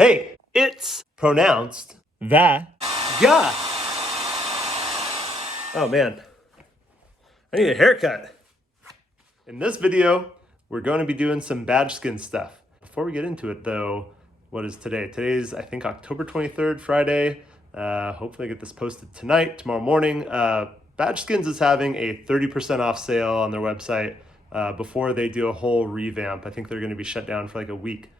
Hey, it's pronounced that guy. Oh man, I need a haircut. In this video, we're going to be doing some Badgeskin stuff. Before we get into it though, what is today? Today's, I think, October 23rd, Friday. Hopefully I get this posted tonight, tomorrow morning. Badgeskins is having a 30% off sale on their website before they do a whole revamp. I think they're going to be shut down for like a week.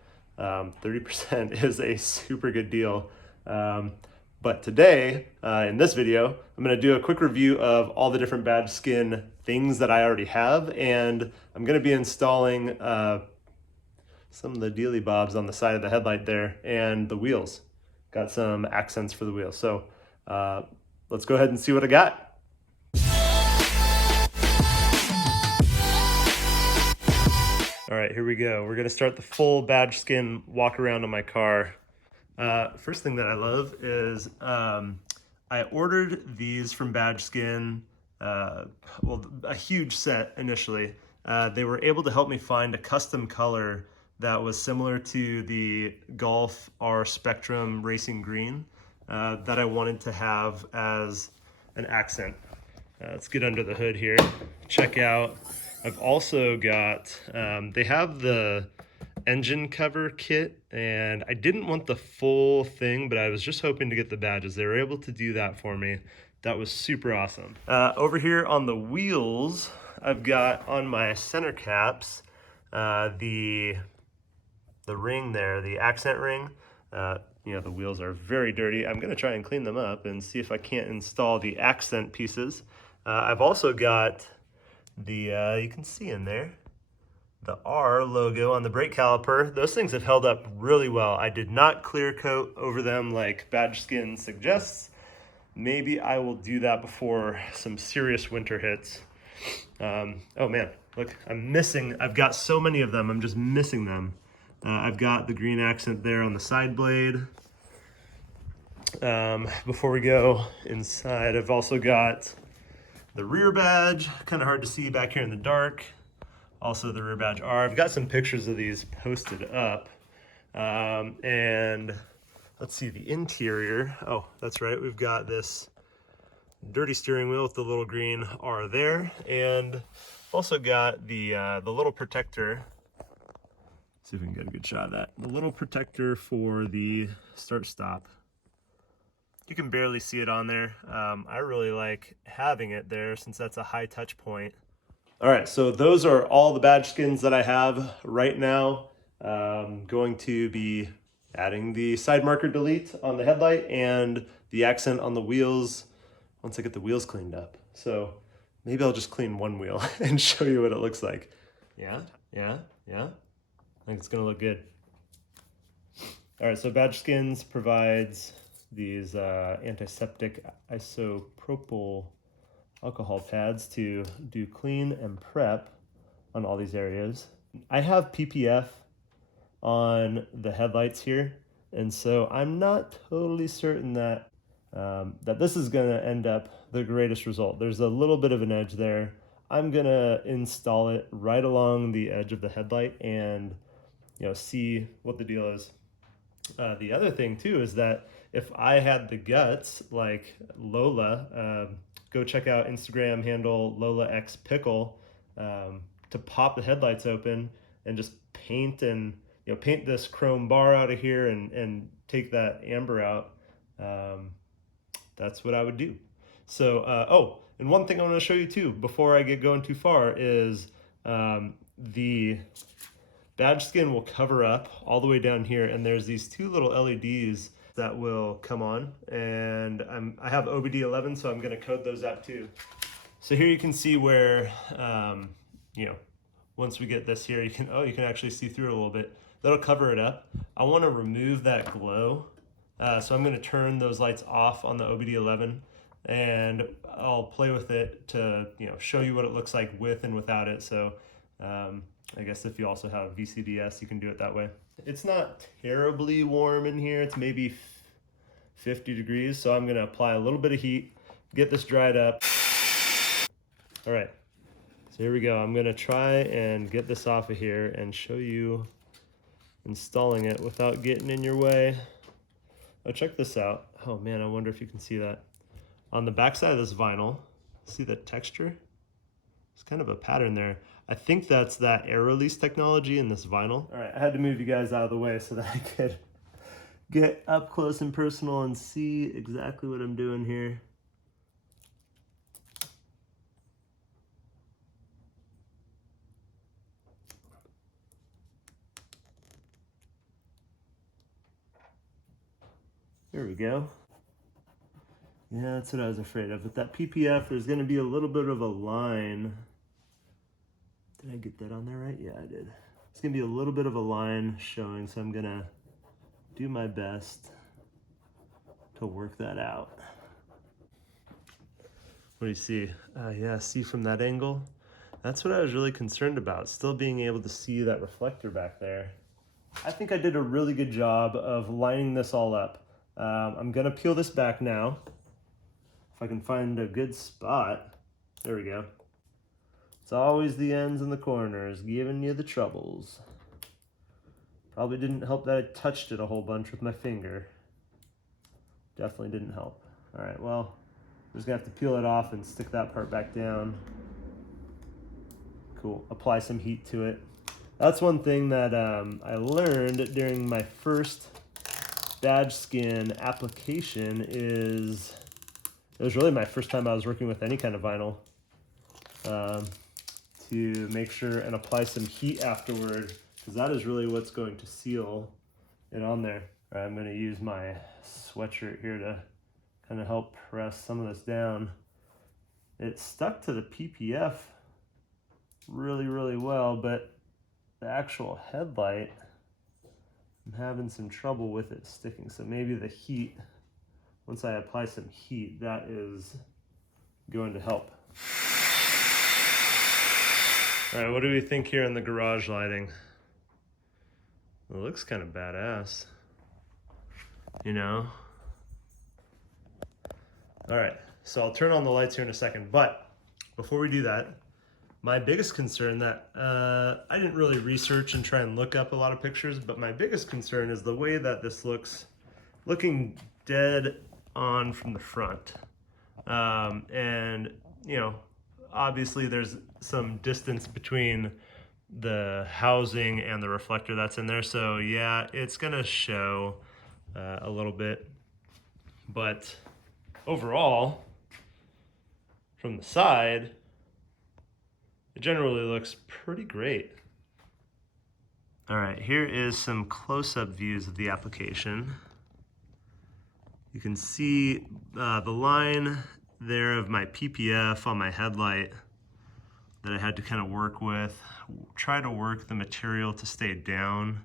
30% is a super good deal. But today, in this video, I'm going to do a quick review of all the different Badgeskin things that I already have, and I'm going to be installing some of the dealy bobs on the side of the headlight there and the wheels. Got some accents for the wheels. So let's go ahead and see what I got. All right, here we go. We're gonna start the full Badgeskin walk around on my car. First thing that I love is I ordered these from Badgeskin, well, a huge set initially. They were able to help me find a custom color that was similar to the Golf R Spectrum Racing Green that I wanted to have as an accent. Let's get under the hood here. Check out, I've also got, they have the engine cover kit, and I didn't want the full thing, but I was just hoping to get the badges. They were able to do that for me. That was super awesome. Over here on the wheels, I've got on my center caps, the ring there, the accent ring. You know, the wheels are very dirty. I'm gonna try and clean them up and see if I can't install the accent pieces. I've also got the, you can see in there, the R logo on the brake caliper. Those things have held up really well. I did not clear coat over them like Badgeskin suggests. Maybe I will do that before some serious winter hits. Oh man, look, I've got so many of them, I'm just missing them. I've got the green accent there on the side blade. Before we go inside, I've also got the rear badge, kind of hard to see back here in the dark. Also the rear badge R. I've got some pictures of these posted up. And let's see the interior. Oh, that's right. We've got this dirty steering wheel with the little green R there. And also got the little protector. See if we can get a good shot of that. The little protector for the start stop. You can barely see it on there. I really like having it there since that's a high touch point. All right, so those are all the Badgeskins that I have right now. Going to be adding the side marker delete on the headlight and the accent on the wheels once I get the wheels cleaned up. So maybe I'll just clean one wheel and show you what it looks like. Yeah. I think it's gonna look good. All right, so Badgeskins provides these antiseptic isopropyl alcohol pads to do clean and prep on all these areas. I have PPF on the headlights here, and so I'm not totally certain that that this is gonna end up the greatest result. There's a little bit of an edge there. I'm gonna install it right along the edge of the headlight and see what the deal is. The other thing too is that if I had the guts like Lola, go check out Instagram handle Lola X Pickle, to pop the headlights open and just paint and paint this chrome bar out of here and take that amber out. That's what I would do. So oh, and one thing I want to show you too before I get going too far is the Badgeskin will cover up all the way down here, and there's these two little LEDs that will come on, and I have OBD11, so I'm going to code those out too. So here you can see where, once we get this here, you can actually see through it a little bit. That'll cover it up. I want to remove that glow, so I'm going to turn those lights off on the OBD11, and I'll play with it to show you what it looks like with and without it. So I guess if you also have VCDS, you can do it that way. It's not terribly warm in here. It's maybe 50 degrees. So I'm gonna apply a little bit of heat, get this dried up. All right, so here we go. I'm gonna try and get this off of here and show you installing it without getting in your way. Oh, check this out. Oh man, I wonder if you can see that. On the back side of this vinyl, see the texture? It's kind of a pattern there. I think that's that air release technology in this vinyl. All right, I had to move you guys out of the way so that I could get up close and personal and see exactly what I'm doing here. There we go. Yeah, that's what I was afraid of. With that PPF, there's gonna be a little bit of a line. Did I get that on there right? Yeah, I did. It's gonna be a little bit of a line showing, so I'm gonna do my best to work that out. What do you see? Yeah, see from that angle? That's what I was really concerned about, still being able to see that reflector back there. I think I did a really good job of lining this all up. I'm gonna peel this back now. If I can find a good spot. There we go. It's always the ends and the corners giving you the troubles. Probably didn't help that I touched it a whole bunch with my finger. Definitely didn't help. All right, well, I'm just gonna have to peel it off and stick that part back down. Cool, apply some heat to it. That's one thing that I learned during my first Badgeskin application is, it was really my first time I was working with any kind of vinyl, to make sure and apply some heat afterward, because that is really what's going to seal it on there. All right, I'm gonna use my sweatshirt here to kind of help press some of this down. It stuck to the PPF really, really well, but the actual headlight, I'm having some trouble with it sticking. So maybe the heat, once I apply some heat, that is going to help. All right, what do we think here in the garage lighting? It looks kind of badass, you know? All right, so I'll turn on the lights here in a second, but before we do that, my biggest concern that I didn't really research and try and look up a lot of pictures, but my biggest concern is the way that this looks, looking dead on from the front. And, you know, obviously there's some distance between the housing and the reflector that's in there. So yeah, it's gonna show a little bit, but overall, from the side, it generally looks pretty great. All right, here is some close-up views of the application. You can see the line there of my PPF on my headlight that I had to kind of work with, try to work the material to stay down.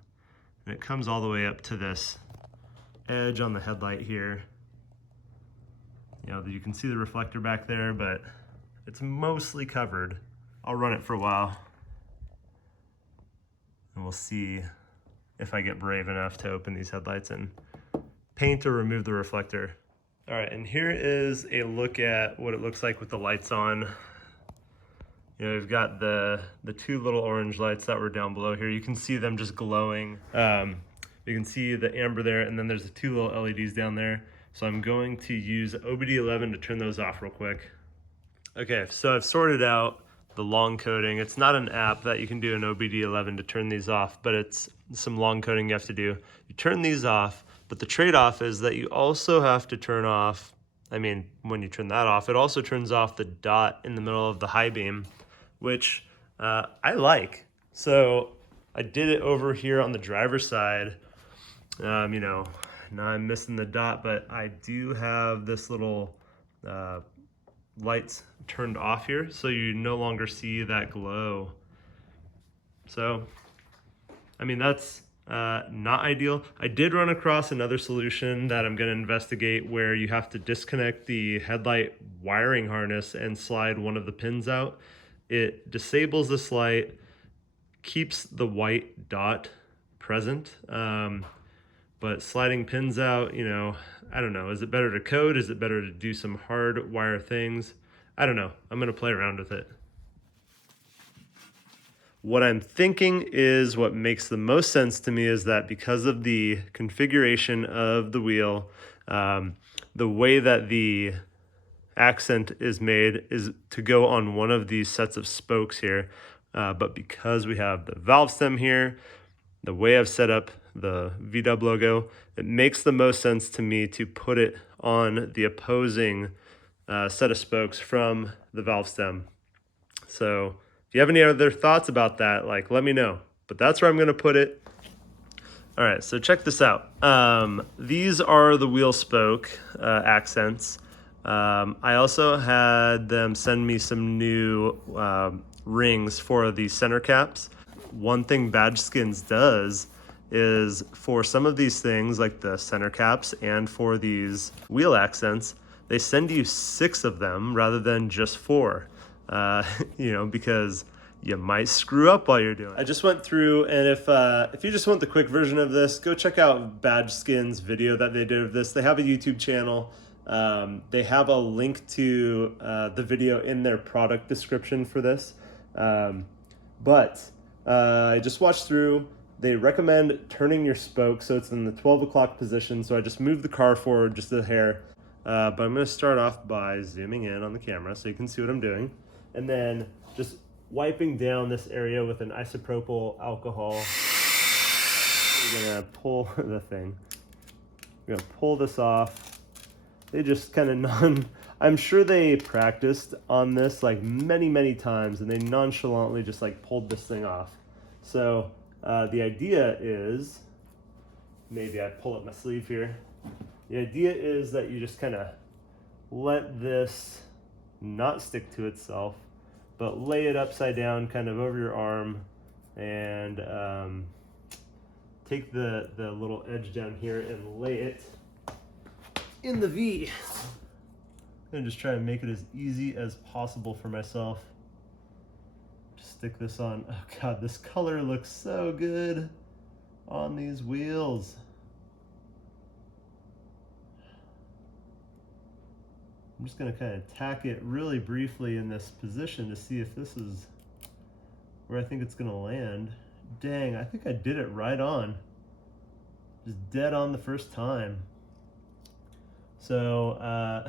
And it comes all the way up to this edge on the headlight here. You know, you can see the reflector back there, but it's mostly covered. I'll run it for a while and we'll see if I get brave enough to open these headlights and paint or remove the reflector. All right, and here is a look at what it looks like with the lights on. You know, we've got the two little orange lights that were down below here. You can see them just glowing. You can see the amber there, and then there's the two little LEDs down there. So I'm going to use OBD11 to turn those off real quick. Okay, so I've sorted out the long coding. It's not an app that you can do in OBD11 to turn these off, but it's some long coding you have to do. You turn these off, but the trade-off is that you also have to turn off, I mean, when you turn that off, it also turns off the dot in the middle of the high beam, which I like. So I did it over here on the driver's side. You know, now I'm missing the dot, but I do have this little lights turned off here, so you no longer see that glow. So, I mean, that's not ideal. I did run across another solution that I'm going to investigate where you have to disconnect the headlight wiring harness and slide one of the pins out. It disables this light, keeps the white dot present, but sliding pins out, you know, I don't know. Is it better to code? Is it better to do some hard wire things? I don't know. I'm going to play around with it. What I'm thinking is what makes the most sense to me is that because of the configuration of the wheel, the way that the accent is made is to go on one of these sets of spokes here. But because we have the valve stem here, the way I've set up the VW logo, it makes the most sense to me to put it on the opposing set of spokes from the valve stem. So if you have any other thoughts about that, like, let me know. But that's where I'm gonna put it. All right, so check this out. These are the wheel spoke accents. I also had them send me some new rings for the center caps. One thing Badgeskins does is for some of these things, like the center caps and for these wheel accents, they send you 6 of them rather than just 4, because you might screw up while you're doing it. I just went through, and if you just want the quick version of this, go check out Badgeskins' video that they did of this. They have a YouTube channel. They have a link to the video in their product description for this. But I just watched through. They recommend turning your spoke so it's in the 12 o'clock position. So I just moved the car forward just a hair. But I'm going to start off by zooming in on the camera so you can see what I'm doing. And then just wiping down this area with an isopropyl alcohol. We're going to pull the thing. We're going to pull this off. They just kind of I'm sure they practiced on this like many times, and they nonchalantly just like pulled this thing off. So the idea is, maybe I pull up my sleeve here. The idea is that you just kind of let this not stick to itself, but lay it upside down kind of over your arm, and take the little edge down here and lay it in the V. And just try to make it as easy as possible for myself. Just stick this on. Oh God, this color looks so good on these wheels. I'm just gonna kind of tack it really briefly in this position to see if this is where I think it's gonna land. Dang, I think I did it right on. Just dead on the first time. So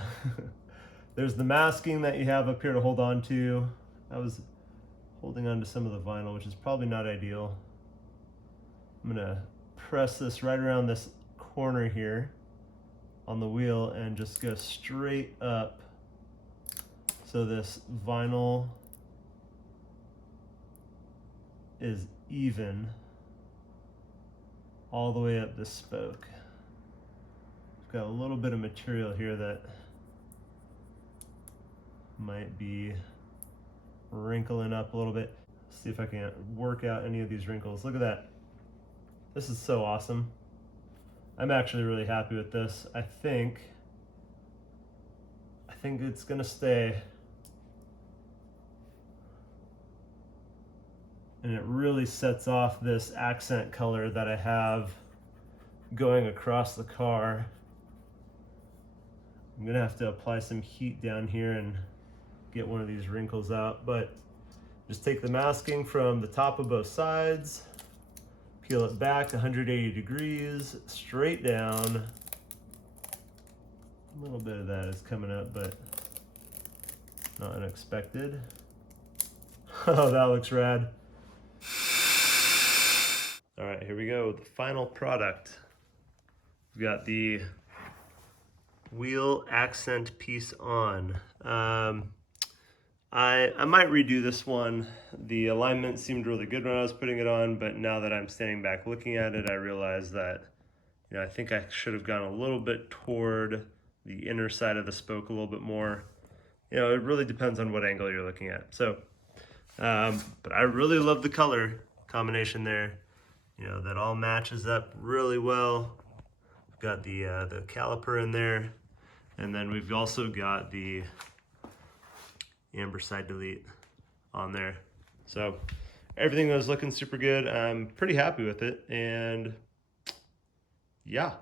there's the masking that you have up here to hold on to. I was holding on to some of the vinyl, which is probably not ideal. I'm gonna press this right around this corner here on the wheel and just go straight up so this vinyl is even all the way up this spoke. Got a little bit of material here that might be wrinkling up a little bit. See if I can work out any of these wrinkles. Look at that. This is so awesome. I'm actually really happy with this. I think it's gonna stay. And it really sets off this accent color that I have going across the car. I'm gonna have to apply some heat down here and get one of these wrinkles out, but just take the masking from the top of both sides, peel it back 180 degrees, straight down. A little bit of that is coming up, but not unexpected. Oh, that looks rad. All right, here we go, the final product. We've got the wheel accent piece on. I might redo this one. The alignment seemed really good when I was putting it on, but now that I'm standing back looking at it, I realize that I think I should have gone a little bit toward the inner side of the spoke a little bit more. It really depends on what angle you're looking at. So, but I really love the color combination there. That all matches up really well. We've got the caliper in there. And then we've also got the amber side delete on there. So everything was looking super good. I'm pretty happy with it. And yeah,